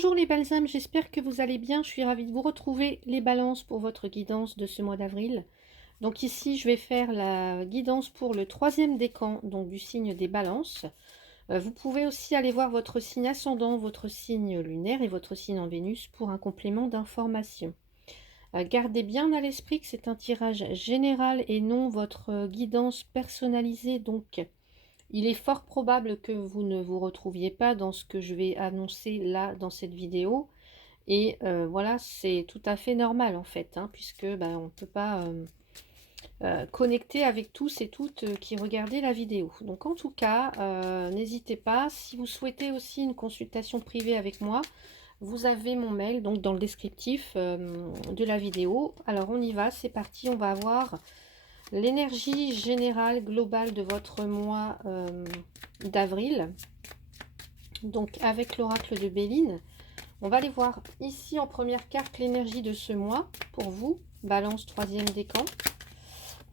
Bonjour les belles âmes, j'espère que vous allez bien. Je suis ravie de vous retrouver les balances pour votre guidance de ce mois d'avril. Donc ici, je vais faire la guidance pour le troisième décan, donc du signe des balances. Vous pouvez aussi aller voir votre signe ascendant, votre signe lunaire et votre signe en Vénus pour un complément d'information. Gardez bien à l'esprit que c'est un tirage général et non votre guidance personnalisée. Donc il est fort probable que vous ne vous retrouviez pas dans ce que je vais annoncer là dans cette vidéo. Et voilà, c'est tout à fait normal en fait, hein, puisque on ne peut pas connecter avec tous et toutes qui regardaient la vidéo. Donc en tout cas, n'hésitez pas. Si vous souhaitez aussi une consultation privée avec moi, vous avez mon mail donc dans le descriptif de la vidéo. Alors on y va, c'est parti. On va avoir l'énergie générale globale de votre mois d'avril. Donc avec l'oracle de Béline. On va aller voir ici en première carte l'énergie de ce mois pour vous. Balance, troisième décan.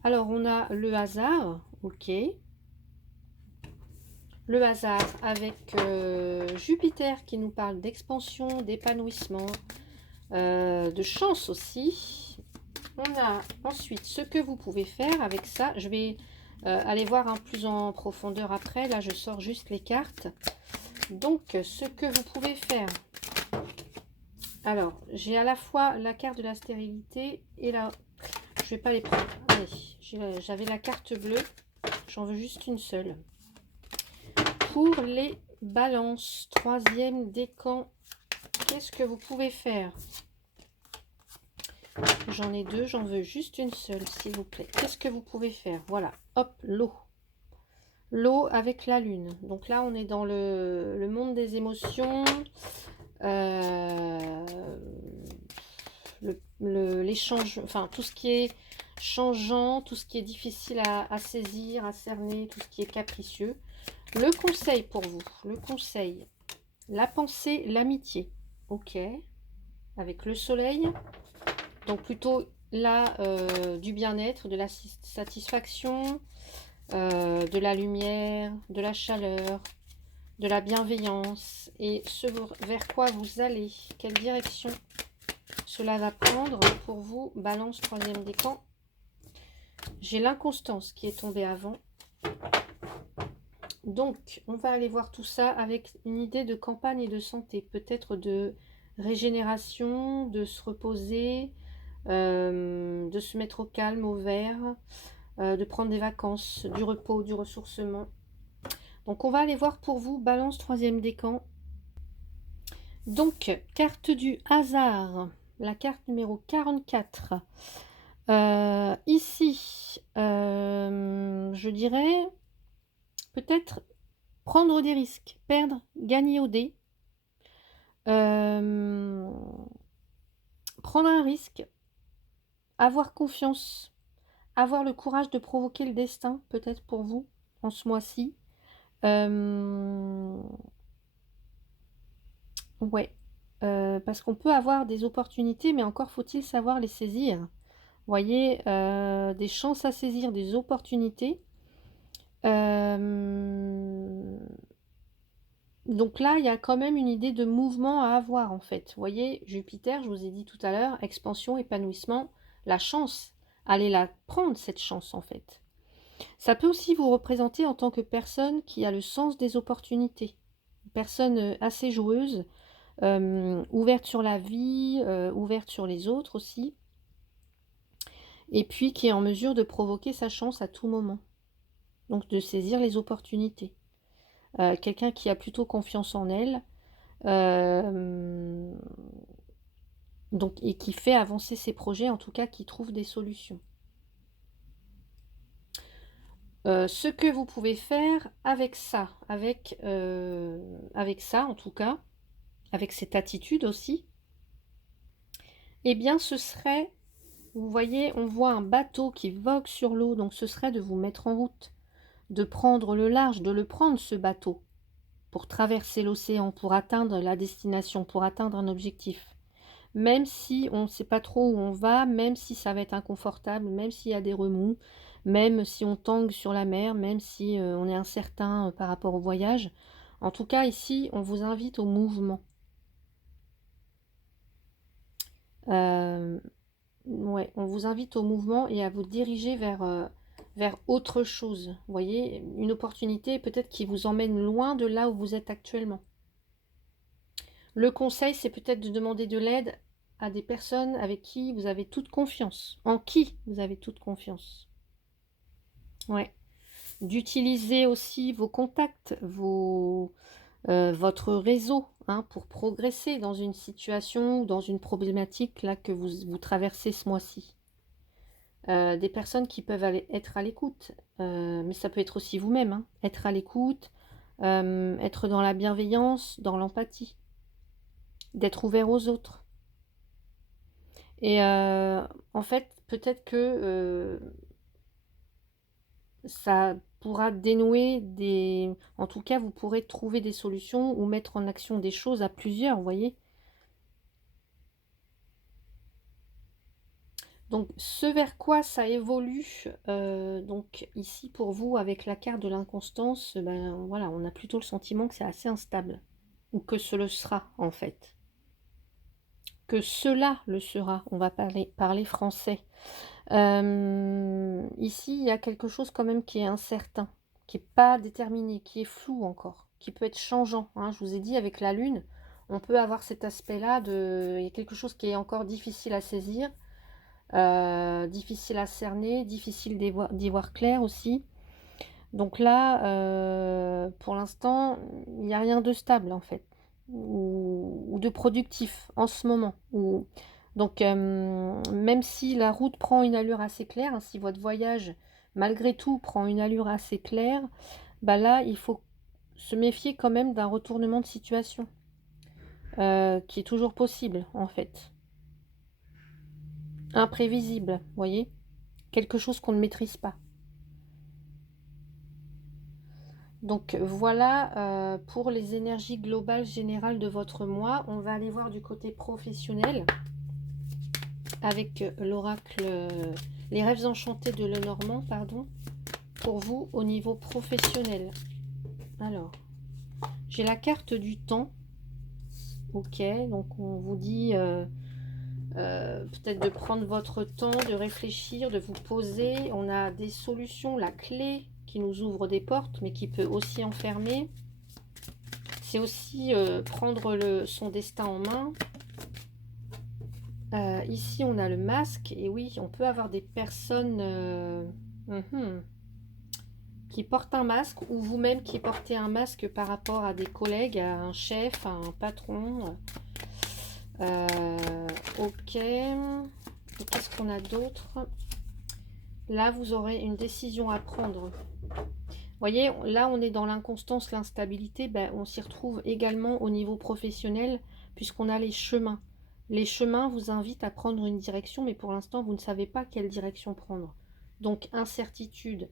Alors on a le hasard, ok. Le hasard avec Jupiter qui nous parle d'expansion, d'épanouissement, de chance aussi. On a ensuite ce que vous pouvez faire avec ça. Je vais aller voir un plus en profondeur après. Là je sors juste les cartes. Donc ce que vous pouvez faire. Alors, j'ai à la fois la carte de la stérilité et la... Je vais pas les prendre. Allez, j'avais la carte bleue. J'en veux juste une seule. Pour les balances, troisième décan, qu'est-ce que vous pouvez faire? J'en ai deux, j'en veux juste une seule, s'il vous plaît. Qu'est-ce que vous pouvez faire? Voilà, hop, l'eau. L'eau avec la lune. Donc là, on est dans le monde des émotions. L'échange, enfin tout ce qui est changeant, tout ce qui est difficile à saisir, à cerner, tout ce qui est capricieux. Le conseil pour vous, le conseil, la pensée, l'amitié, ok, avec le soleil, donc plutôt là du bien-être, de la satisfaction, de la lumière, de la chaleur, de la bienveillance, et ce vers quoi vous allez, quelle direction cela va prendre pour vous. Balance, troisième décan. J'ai l'inconstance qui est tombée avant. Donc, on va aller voir tout ça avec une idée de campagne et de santé. Peut-être de régénération, de se reposer, de se mettre au calme, au vert, de prendre des vacances, du repos, du ressourcement. Donc, on va aller voir pour vous. Balance, troisième décan. Donc, carte du hasard. La carte numéro 44. Ici, je dirais peut-être prendre des risques, perdre, gagner au dé, prendre un risque, avoir confiance, avoir le courage de provoquer le destin, peut-être pour vous, en ce mois-ci. Ouais, parce qu'on peut avoir des opportunités, mais encore faut-il savoir les saisir. Vous voyez, des chances à saisir, des opportunités. Donc là, il y a quand même une idée de mouvement à avoir en fait. Vous voyez, Jupiter, je vous ai dit tout à l'heure, expansion, épanouissement, la chance. Allez la prendre cette chance en fait. Ça peut aussi vous représenter en tant que personne qui a le sens des opportunités. Une personne assez joueuse, ouverte sur la vie, ouverte sur les autres aussi. Et puis qui est en mesure de provoquer sa chance à tout moment. Donc de saisir les opportunités. Quelqu'un qui a plutôt confiance en elle, donc, et qui fait avancer ses projets, en tout cas qui trouve des solutions. Ce que vous pouvez faire avec ça, avec ça en tout cas, avec cette attitude aussi, eh bien ce serait, vous voyez, on voit un bateau qui vogue sur l'eau, donc ce serait de vous mettre en route, de prendre le large, de le prendre ce bateau, pour traverser l'océan, pour atteindre la destination, pour atteindre un objectif. Même si on ne sait pas trop où on va, même si ça va être inconfortable, même s'il y a des remous, même si on tangue sur la mer, même si on est incertain par rapport au voyage. En tout cas, ici, on vous invite au mouvement. Ouais, on vous invite au mouvement et à vous diriger vers autre chose. Vous voyez, une opportunité peut-être qui vous emmène loin de là où vous êtes actuellement. Le conseil, c'est peut-être de demander de l'aide à des personnes avec qui vous avez toute confiance. En qui vous avez toute confiance. Ouais. D'utiliser aussi vos contacts, votre réseau, hein, pour progresser dans une situation ou dans une problématique là que vous traversez ce mois-ci. Des personnes qui peuvent être à l'écoute, mais ça peut être aussi vous-même, hein, être à l'écoute, être dans la bienveillance, dans l'empathie, d'être ouvert aux autres. Et en fait, peut-être que ça pourra dénouer des... En tout cas, vous pourrez trouver des solutions ou mettre en action des choses à plusieurs, vous voyez. Donc, ce vers quoi ça évolue, donc ici pour vous, avec la carte de l'inconstance, ben voilà, on a plutôt le sentiment que c'est assez instable. Ou que ce le sera, en fait. Que cela le sera, on va parler français. Ici, il y a quelque chose quand même qui est incertain, qui n'est pas déterminé, qui est flou encore, qui peut être changeant, hein. Je vous ai dit, avec la lune, on peut avoir cet aspect-là, il y a quelque chose qui est encore difficile à saisir, difficile à cerner, difficile d'y voir clair aussi. Donc là, pour l'instant, il n'y a rien de stable en fait, ou de productif en ce moment. Donc, même si la route prend une allure assez claire, hein, si votre voyage, malgré tout, prend une allure assez claire, bah là, il faut se méfier quand même d'un retournement de situation, qui est toujours possible en fait. Imprévisible, vous voyez? Quelque chose qu'on ne maîtrise pas. Donc voilà pour les énergies globales générales de votre mois. On va aller voir du côté professionnel avec l'oracle, les rêves enchantés de Lenormand, pardon, pour vous au niveau professionnel. Alors, j'ai la carte du temps. Ok, donc on vous dit peut-être de prendre votre temps, de réfléchir, de vous poser. On a des solutions, la clé qui nous ouvre des portes, mais qui peut aussi enfermer. C'est aussi prendre son destin en main. Ici, on a le masque. Et oui, on peut avoir des personnes qui portent un masque, ou vous-même qui portez un masque par rapport à des collègues, à un chef, à un patron. Ok. Et qu'est-ce qu'on a d'autre? Là, vous aurez une décision à prendre. Vous voyez, là, on est dans l'inconstance, l'instabilité. Ben, on s'y retrouve également au niveau professionnel, puisqu'on a les chemins. Les chemins vous invitent à prendre une direction, mais pour l'instant, vous ne savez pas quelle direction prendre. Donc, incertitude.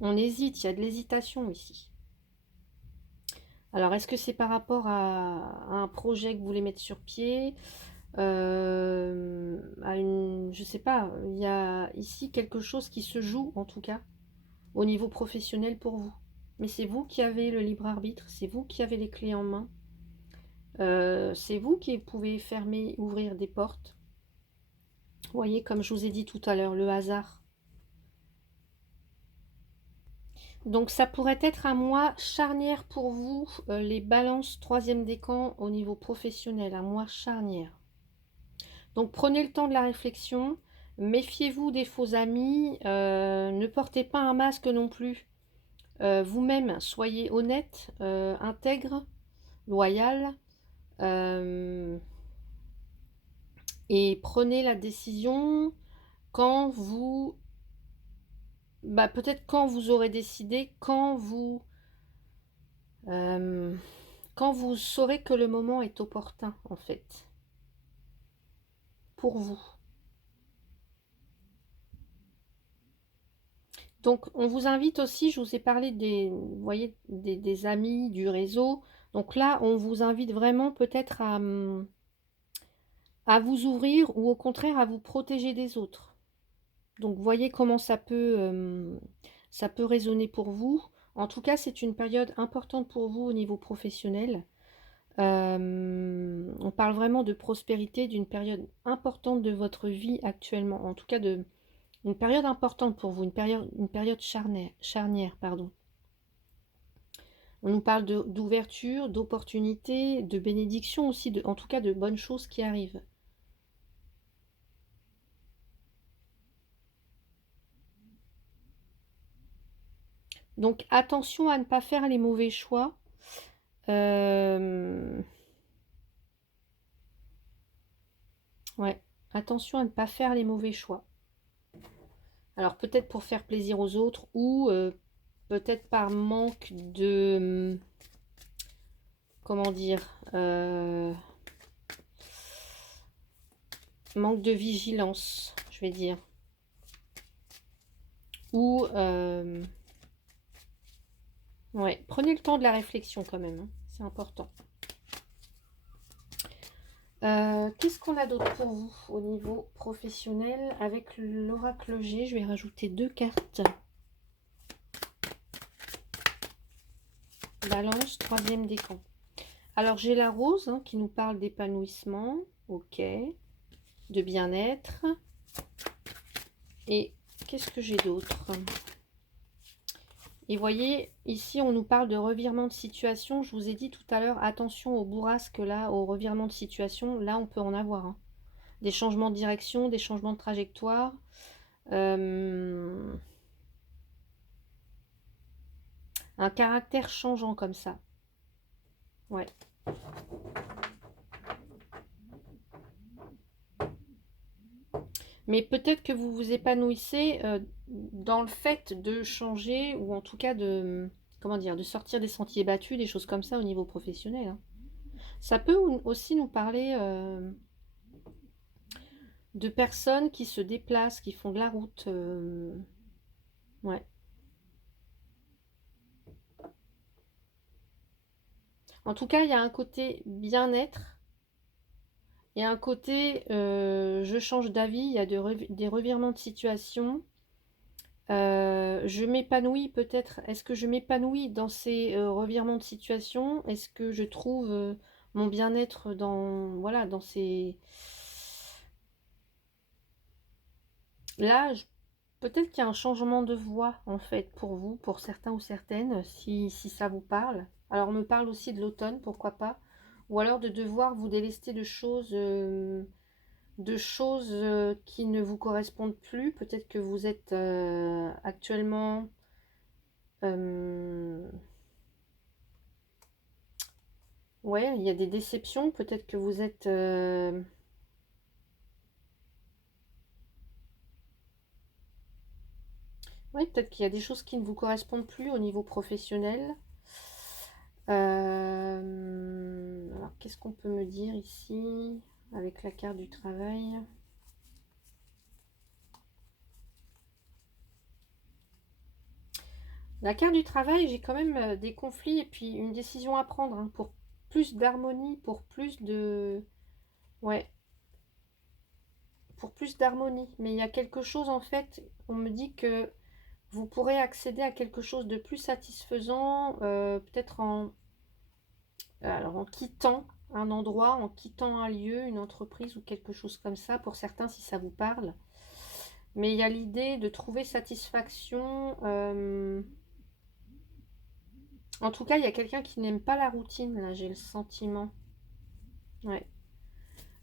On hésite, il y a de l'hésitation ici. Alors, est-ce que c'est par rapport à un projet que vous voulez mettre sur pied, je sais pas, il y a ici quelque chose qui se joue, en tout cas, au niveau professionnel pour vous. Mais c'est vous qui avez le libre arbitre, c'est vous qui avez les clés en main. C'est vous qui pouvez fermer, ouvrir des portes. Vous voyez, comme je vous ai dit tout à l'heure, le hasard. Donc ça pourrait être un mois charnière pour vous, les balances troisième décan au niveau professionnel, un mois charnière. Donc prenez le temps de la réflexion, méfiez-vous des faux amis, ne portez pas un masque non plus. Vous-même, soyez honnête, intègre, loyal, et prenez la décision quand vous... peut-être quand vous aurez décidé, quand vous saurez que le moment est opportun, en fait, pour vous. Donc, on vous invite aussi, je vous ai parlé vous voyez, des amis, du réseau. Donc là, on vous invite vraiment peut-être à vous ouvrir ou au contraire à vous protéger des autres. Donc, voyez comment ça peut résonner pour vous. En tout cas, c'est une période importante pour vous au niveau professionnel. On parle vraiment de prospérité, d'une période importante de votre vie actuellement. En tout cas, une période importante pour vous, une période charnière, pardon. On nous parle d'ouverture, d'opportunité, de bénédiction aussi, en tout cas de bonnes choses qui arrivent. Donc attention à ne pas faire les mauvais choix. Ouais, attention à ne pas faire les mauvais choix. Alors peut-être pour faire plaisir aux autres ou peut-être par manque de... Comment dire manque de vigilance, je vais dire. Ou... ouais, prenez le temps de la réflexion quand même, hein, c'est important. Qu'est-ce qu'on a d'autre pour vous au niveau professionnel avec l'oracle G? Je vais rajouter 2 cartes. Balance, 3e décan. Alors j'ai la rose hein, qui nous parle d'épanouissement, ok, de bien-être. Et qu'est-ce que j'ai d'autre? Et voyez, ici on nous parle de revirement de situation. Je vous ai dit tout à l'heure, attention au bourrasque là, au revirement de situation. Là on peut en avoir. Hein. Des changements de direction, des changements de trajectoire. Un caractère changeant comme ça. Ouais. Mais peut-être que vous vous épanouissez dans le fait de changer, ou en tout cas de, comment dire, de sortir des sentiers battus, des choses comme ça au niveau professionnel. Hein. Ça peut aussi nous parler de personnes qui se déplacent, qui font de la route. Ouais. En tout cas, il y a un côté bien-être et un côté je change d'avis, il y a des revirements de situation. Je m'épanouis peut-être. Est-ce que je m'épanouis dans ces revirements de situation? Est-ce que je trouve mon bien-être dans, voilà, dans ces... Là, peut-être qu'il y a un changement de voix en fait pour vous, pour certains ou certaines, si ça vous parle. Alors on me parle aussi de l'automne, pourquoi pas. Ou alors de devoir vous délester de choses qui ne vous correspondent plus. Peut-être que vous êtes actuellement... ouais, il y a des déceptions. Peut-être que vous êtes... ouais, peut-être qu'il y a des choses qui ne vous correspondent plus au niveau professionnel. Alors, qu'est-ce qu'on peut me dire ici avec la carte du travail? La carte du travail, j'ai quand même des conflits et puis une décision à prendre hein, pour plus d'harmonie, pour plus de... Ouais, pour plus d'harmonie. Mais il y a quelque chose en fait, on me dit que vous pourrez accéder à quelque chose de plus satisfaisant, peut-être alors en quittant un endroit, en quittant un lieu, une entreprise ou quelque chose comme ça, pour certains si ça vous parle. Mais il y a l'idée de trouver satisfaction. En tout cas, il y a quelqu'un qui n'aime pas la routine, là, j'ai le sentiment. Ouais.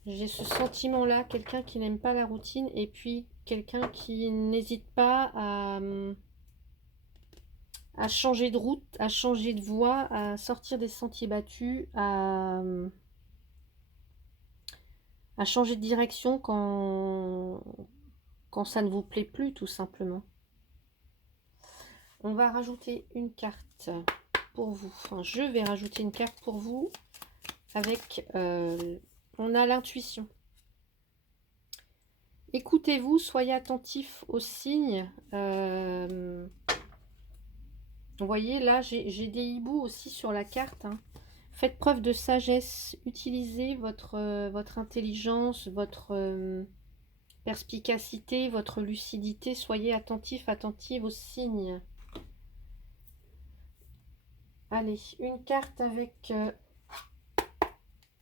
J'ai ce sentiment-là, quelqu'un qui n'aime pas la routine et puis quelqu'un qui n'hésite pas à changer de route, à changer de voie, à sortir des sentiers battus, à changer de direction quand ça ne vous plaît plus, tout simplement. On va rajouter une carte pour vous. Enfin, je vais rajouter une carte pour vous avec... on a l'intuition. Écoutez-vous, soyez attentifs aux signes. Vous voyez, là, j'ai des hiboux aussi sur la carte. Hein. Faites preuve de sagesse. Utilisez votre intelligence, votre perspicacité, votre lucidité. Soyez attentifs, attentives aux signes. Allez, une carte avec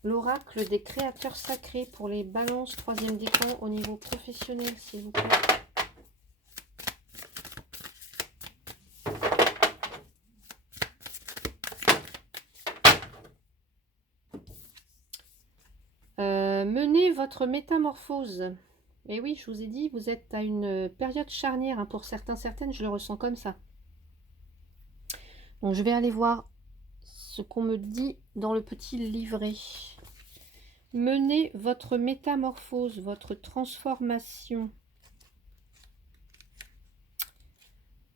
l'oracle des créateurs sacrés pour les balances, troisième décan au niveau professionnel, s'il vous plaît. Menez votre métamorphose. Et oui, je vous ai dit, vous êtes à une période charnière, hein, pour certains, certaines, je le ressens comme ça. Donc je vais aller voir ce qu'on me dit dans le petit livret. Menez votre métamorphose, votre transformation.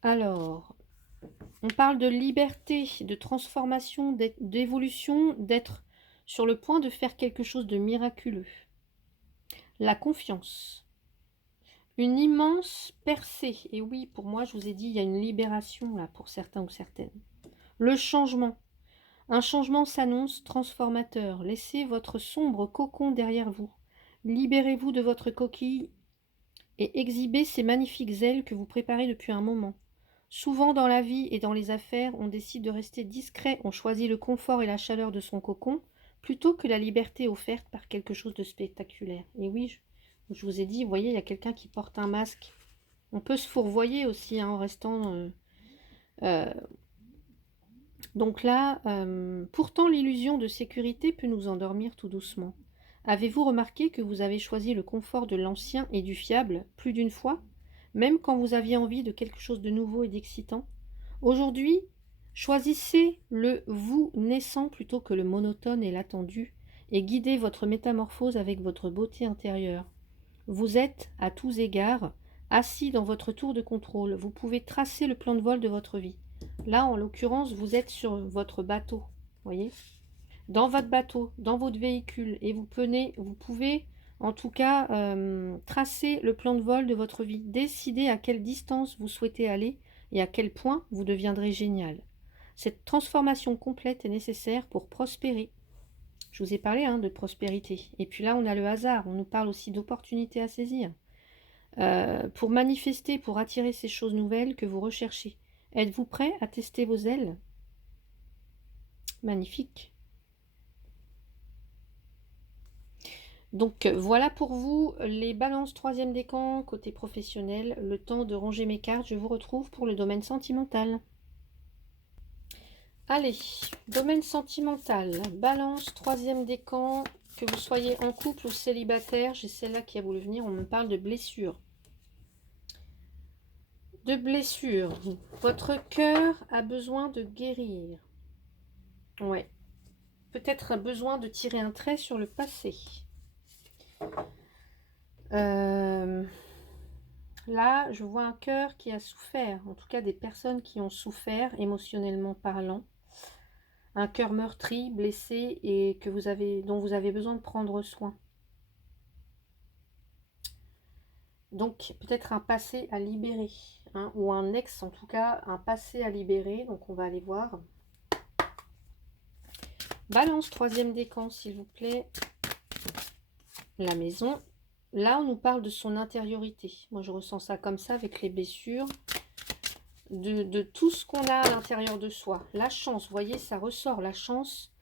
Alors, on parle de liberté, de transformation, d'évolution, d'être sur le point de faire quelque chose de miraculeux. La confiance. Une immense percée. Et oui, pour moi, je vous ai dit, il y a une libération là pour certains ou certaines. Le changement. Un changement s'annonce transformateur. Laissez votre sombre cocon derrière vous. Libérez-vous de votre coquille et exhibez ces magnifiques ailes que vous préparez depuis un moment. Souvent dans la vie et dans les affaires, on décide de rester discret, on choisit le confort et la chaleur de son cocon, plutôt que la liberté offerte par quelque chose de spectaculaire. Et oui, je vous ai dit, vous voyez, il y a quelqu'un qui porte un masque. On peut se fourvoyer aussi, hein, en restant... Donc là, pourtant l'illusion de sécurité peut nous endormir tout doucement. Avez-vous remarqué que vous avez choisi le confort de l'ancien et du fiable plus d'une fois, même quand vous aviez envie de quelque chose de nouveau et d'excitant? Aujourd'hui, choisissez le vous naissant plutôt que le monotone et l'attendu, et guidez votre métamorphose avec votre beauté intérieure. Vous êtes, à tous égards, assis dans votre tour de contrôle. Vous pouvez tracer le plan de vol de votre vie. Là, en l'occurrence, vous êtes sur votre bateau, voyez, dans votre bateau, dans votre véhicule, et vous pouvez en tout cas tracer le plan de vol de votre vie, décider à quelle distance vous souhaitez aller et à quel point vous deviendrez génial. Cette transformation complète est nécessaire pour prospérer. Je vous ai parlé, hein, de prospérité. Et puis là, on a le hasard, on nous parle aussi d'opportunités à saisir. Pour manifester, pour attirer ces choses nouvelles que vous recherchez. Êtes-vous prêt à tester vos ailes? Magnifique. Donc voilà pour vous les balances troisième décan côté professionnel. Le temps de ranger mes cartes, je vous retrouve pour le domaine sentimental. Allez, domaine sentimental, balance troisième décan, que vous soyez en couple ou célibataire, j'ai celle-là qui a voulu venir, on me parle de blessures. De blessures. Votre cœur a besoin de guérir. Ouais. Peut-être a besoin de tirer un trait sur le passé. Là, je vois un cœur qui a souffert. En tout cas, des personnes qui ont souffert, émotionnellement parlant. Un cœur meurtri, blessé et dont vous avez besoin de prendre soin. Donc, peut-être un passé à libérer. Hein, ou un ex, en tout cas, un passé à libérer. Donc, on va aller voir. Balance, troisième décan, s'il vous plaît. La maison. Là, on nous parle de son intériorité. Moi, je ressens ça comme ça avec les blessures. De tout ce qu'on a à l'intérieur de soi. La chance, vous voyez, ça ressort. La chance.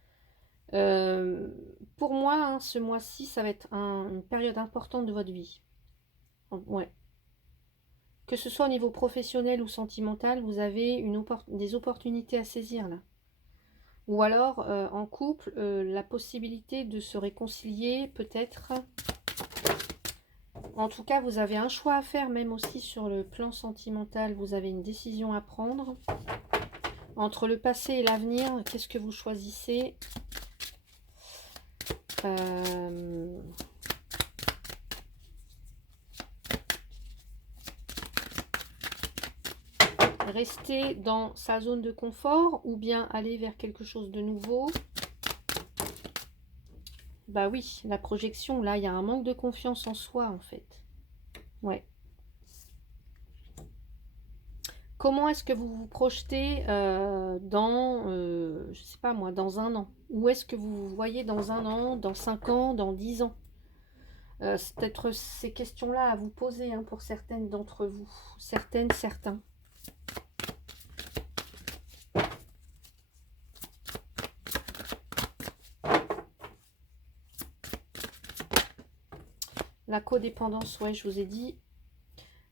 Pour moi, hein, ce mois-ci, ça va être une période importante de votre vie. Ouais. Que ce soit au niveau professionnel ou sentimental, vous avez des opportunités à saisir là. Ou alors, en couple, la possibilité de se réconcilier, peut-être. En tout cas, vous avez un choix à faire, même aussi sur le plan sentimental. Vous avez une décision à prendre. Entre le passé et l'avenir, qu'est-ce que vous choisissez? Rester dans sa zone de confort ou bien aller vers quelque chose de nouveau? Bah oui, la projection, là, il y a un manque de confiance en soi, en fait. Ouais. Comment est-ce que vous vous projetez dans, je sais pas moi, dans un an? Où est-ce que vous vous voyez dans un an, dans 5 ans, dans 10 ans? C'est peut-être ces questions-là à vous poser, hein, pour certaines d'entre vous. Certaines, certains. La codépendance, ouais, je vous ai dit.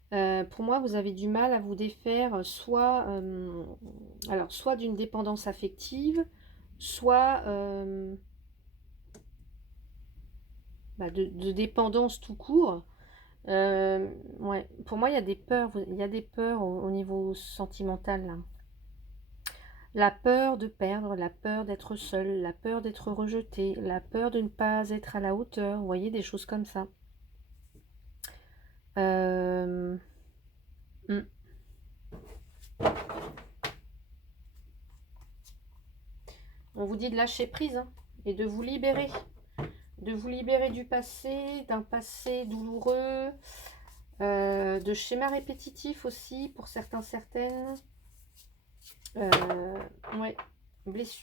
Pour moi, vous avez du mal à vous défaire soit, alors, soit d'une dépendance affective, soit de dépendance tout court. Ouais, pour moi, il y a des peurs, au niveau sentimental, là. La peur de perdre, la peur d'être seul, la peur d'être rejeté, la peur de ne pas être à la hauteur. Vous voyez, des choses comme ça. Hmm. On vous dit de lâcher prise, hein, et de vous libérer. De vous libérer du passé, d'un passé douloureux, de schémas répétitifs aussi pour certains, certaines. Ouais,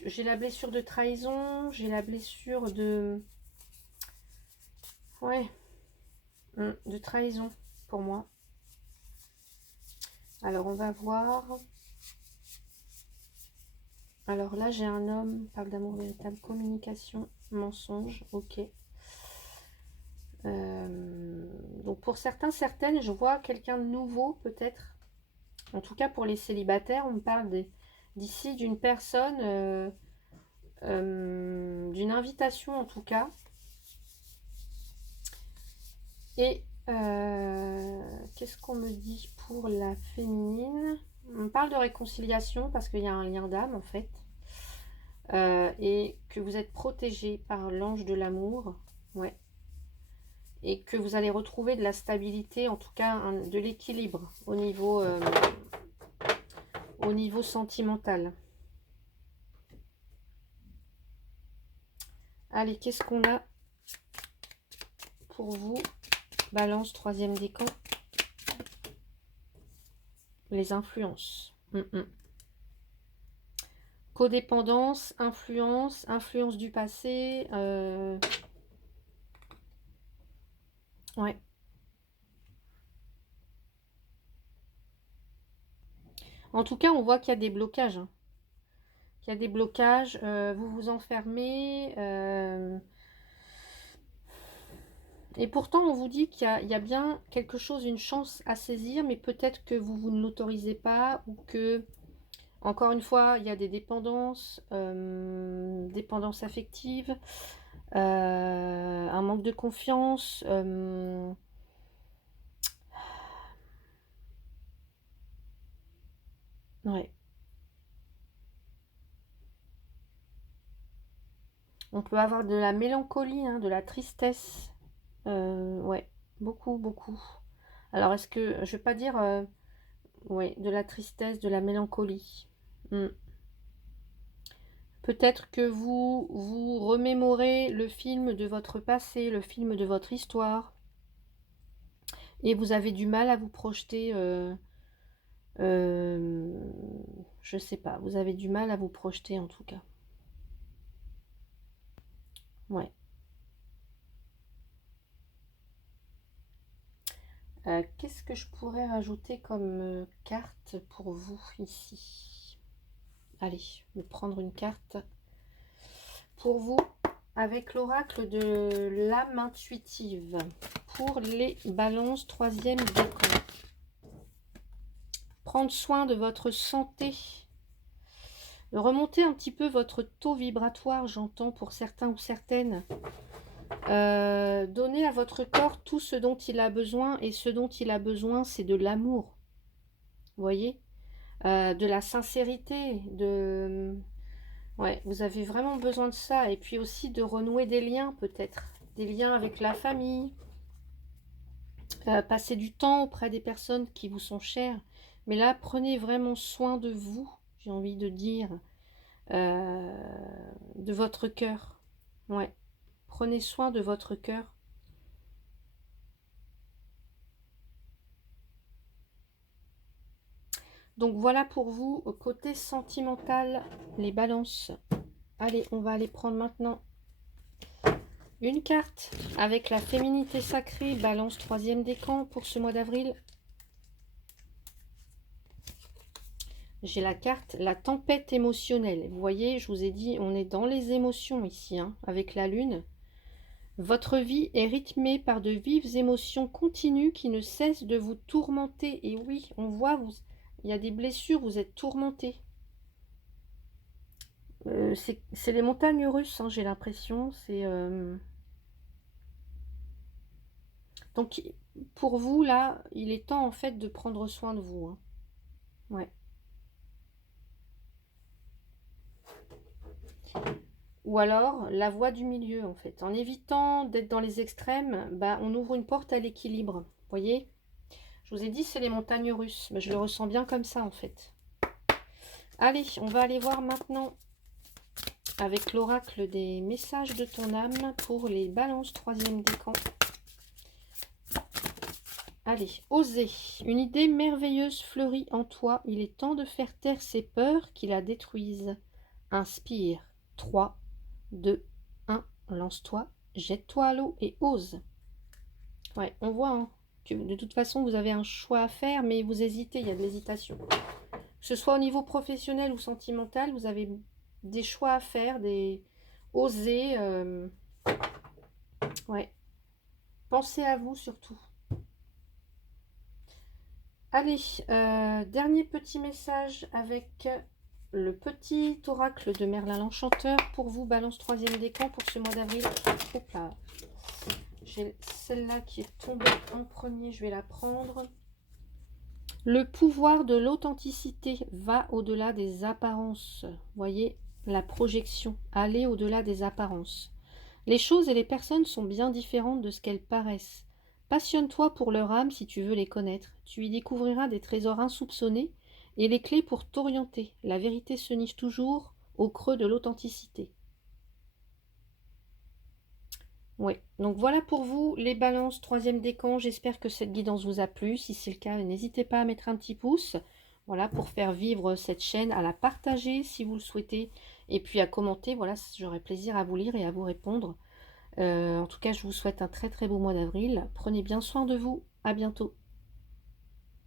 j'ai la blessure de trahison, j'ai la blessure de... Ouais, de trahison pour moi. Alors on va voir. Alors là j'ai un homme, parle d'amour véritable, communication, mensonge, ok. Donc pour certains, certaines, je vois quelqu'un de nouveau peut-être. En tout cas pour les célibataires, on me parle d'ici d'une personne, d'une invitation en tout cas. Et qu'est-ce qu'on me dit pour la féminine? On parle de réconciliation parce qu'il y a un lien d'âme en fait. Et que vous êtes protégé par l'ange de l'amour. Ouais. Et que vous allez retrouver de la stabilité, en tout cas de l'équilibre au niveau sentimental. Allez, qu'est-ce qu'on a pour vous? Balance, troisième décan. Les influences. Codépendance, influence du passé. Ouais. En tout cas, on voit qu'il y a des blocages. Hein. Il y a des blocages. Vous vous enfermez. Et pourtant, on vous dit qu'il y a bien quelque chose, une chance à saisir, mais peut-être que vous ne l'autorisez pas ou que, encore une fois, il y a des dépendances, dépendances affectives, un manque de confiance. Ouais. On peut avoir de la mélancolie, hein, de la tristesse. Ouais, beaucoup, beaucoup. Alors, est-ce que, je vais pas dire, ouais, de la tristesse, de la mélancolie. Peut-être que vous remémorez le film de votre passé, le film de votre histoire, et vous avez du mal à vous projeter, je sais pas, vous avez du mal à vous projeter en tout cas. Ouais. Qu'est-ce que je pourrais rajouter comme carte pour vous ici? Allez, je vais prendre une carte pour vous avec l'oracle de l'âme intuitive pour les balances, troisième décan. Prendre soin de votre santé. Remonter un petit peu votre taux vibratoire, j'entends pour certains ou certaines. Donner à votre corps tout ce dont il a besoin, et ce dont il a besoin, c'est de l'amour. Vous voyez, de la sincérité, ouais, vous avez vraiment besoin de ça. Et puis aussi de renouer des liens peut-être. Des liens avec la famille. Passer du temps auprès des personnes qui vous sont chères. Mais là, prenez vraiment soin de vous, j'ai envie de dire. De votre cœur. Ouais. Prenez soin de votre cœur. Donc voilà pour vous, côté sentimental, les balances. Allez, on va aller prendre maintenant une carte avec la féminité sacrée, balance, troisième décan pour ce mois d'avril. J'ai la carte, la tempête émotionnelle. Vous voyez, je vous ai dit, on est dans les émotions ici, hein, avec la lune. Votre vie est rythmée par de vives émotions continues qui ne cessent de vous tourmenter. Et oui, on voit, il y a des blessures, vous êtes tourmenté. C'est les montagnes russes, hein, j'ai l'impression. Donc, pour vous, là, il est temps, en fait, de prendre soin de vous, hein. Ouais. Ou alors, la voie du milieu, en fait. En évitant d'être dans les extrêmes, bah, on ouvre une porte à l'équilibre. Vous voyez? Je vous ai dit, c'est les montagnes russes. Mais je le ressens bien comme ça, en fait. Allez, on va aller voir maintenant avec l'oracle des messages de ton âme pour les balances 3e décan. Allez, osez. Une idée merveilleuse fleurit en toi. Il est temps de faire taire ces peurs qui la détruisent. Inspire. 3, 2, 1. Lance-toi, jette-toi à l'eau et ose. Ouais, on voit hein, que de toute façon, vous avez un choix à faire, mais vous hésitez, il y a de l'hésitation. Que ce soit au niveau professionnel ou sentimental, vous avez des choix à faire, des oser. Ouais. Pensez à vous surtout. Allez, dernier petit message avec le petit oracle de Merlin l'Enchanteur pour vous, balance 3e décan pour ce mois d'avril. Hop là, j'ai celle-là qui est tombée en premier, je vais la prendre. Le pouvoir de l'authenticité va au-delà des apparences. Voyez, la projection, aller au-delà des apparences. Les choses et les personnes sont bien différentes de ce qu'elles paraissent. Passionne-toi pour leur âme si tu veux les connaître. Tu y découvriras des trésors insoupçonnés et les clés pour t'orienter. La vérité se niche toujours au creux de l'authenticité. Oui, donc voilà pour vous les balances 3e décan. J'espère que cette guidance vous a plu. Si c'est le cas, n'hésitez pas à mettre un petit pouce. Voilà, pour faire vivre cette chaîne, à la partager si vous le souhaitez. Et puis à commenter, voilà, j'aurai plaisir à vous lire et à vous répondre. En tout cas, je vous souhaite un très très beau mois d'avril. Prenez bien soin de vous. À bientôt.